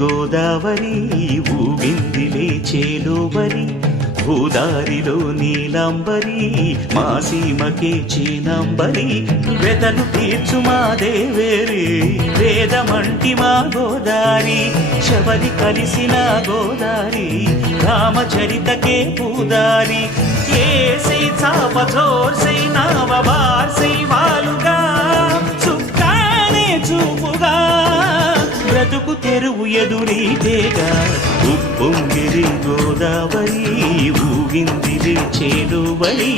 గోదావరి ఊగిందిలే చేలోబరి భూదారిలో నీలాంబరి మా సీమకే చీనాంబరి వెతలు తీర్చు మా దేవేరి వేదమంటి మా గోదారి శబరి కలిసిన గోదారి రామచరితకే పూదారి ఏసై చాప చోర్సై నావ బార్సై వాలుగా చుక్కానే చూపుగా బ్రతుకు తెరువు ఎదురీతేగా ఉప్పొంగిరి గోదావరి ఊగిందిరి చేలువరి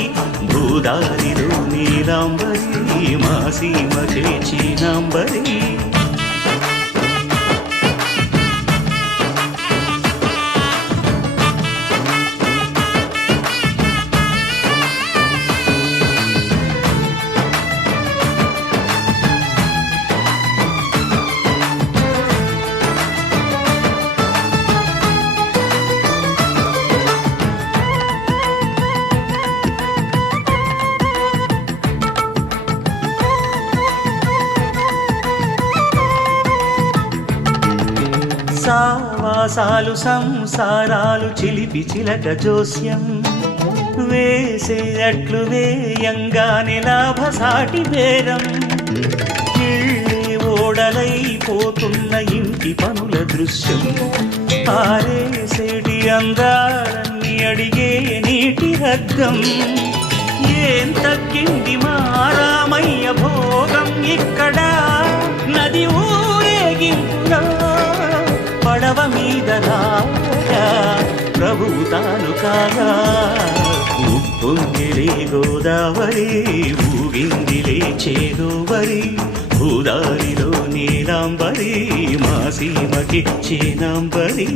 భూదారిలో నీలాంబరి మా సీమకే చీనాంబరి సావాసాలు సంసారాలు చిలిపి చిలక జోస్యం వేసేటట్లు వేయంగానే లాభసాటి బేరం ఓడలైపోతున్న ఇంటి పనుల దృశ్యం ఆరేసేటి అందాలన్నీ అడిగే నీటి రగ్గం ఏం తగ్గింది మా రామయ్య భోగం ఇక్కడ నది ఊరేగింపులో పడవ మీద రాగా ప్రభువు తాను కాగా ఉప్పొంగిలే గోదావరి ఊగిందిలే చేలోబరి భూదారిలో నీలాంబరి మా సీమకి చీనాంబరి